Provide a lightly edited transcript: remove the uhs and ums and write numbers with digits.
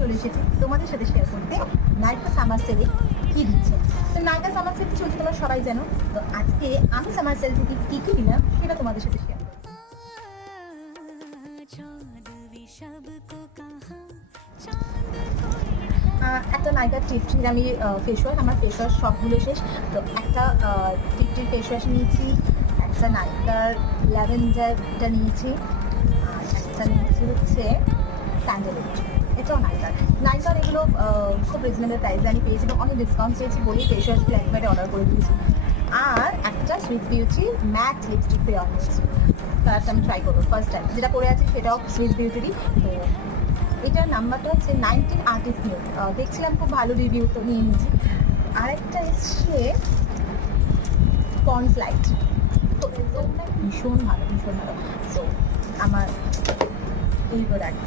চলে এসেছি তোমাদের সাথে শেয়ার করতে নাইকা সামার সেলে কী দিচ্ছে। তো নাইকা সামার সেল চলছে তোমরা সবাই জানো। তো আজকে আমি সামার সেল থেকে কী কী নিলাম সেটা তোমাদের সাথে শেয়ার করবো। একটা নাইকার টিপটির আমি ফেস ওয়াশ, আমার ফেস ওয়াশ সবগুলো শেষ। তো একটা টিপটির ফেস ওয়াশ নিয়েছি, একটা নাইকার ল্যাভেন্ডারটা নিয়েছি, আর একটা নিয়েছি হচ্ছে স্যান্ডেলউড, এটাও নাইকার এগুলো খুব রিজনেবল প্রাইসে আমি পেয়েছি এবং অনেক ডিসকাউন্ট পেয়েছি বলেই ফেস ওয়াশগুলো একবারে অর্ডার করে দিয়েছি। আর একটা সুইস বিউটি ম্যাট লিপস্টিক পেয়ে নিয়েছি, তার আমি ট্রাই করবো ফার্স্ট টাইম। যেটা পরে আছে সেটাও সুইস বিউটিরই। তো এটার নাম্বারটা হচ্ছে 19 আর্টিস্ট নিউ, দেখছিলাম খুব ভালো রিভিউ, তো নিয়ে নিয়েছি। আরেকটা এসছে পন্ডস লাইট, তো ভীষণ ভালো। সো আমার এই প্রোডাক্ট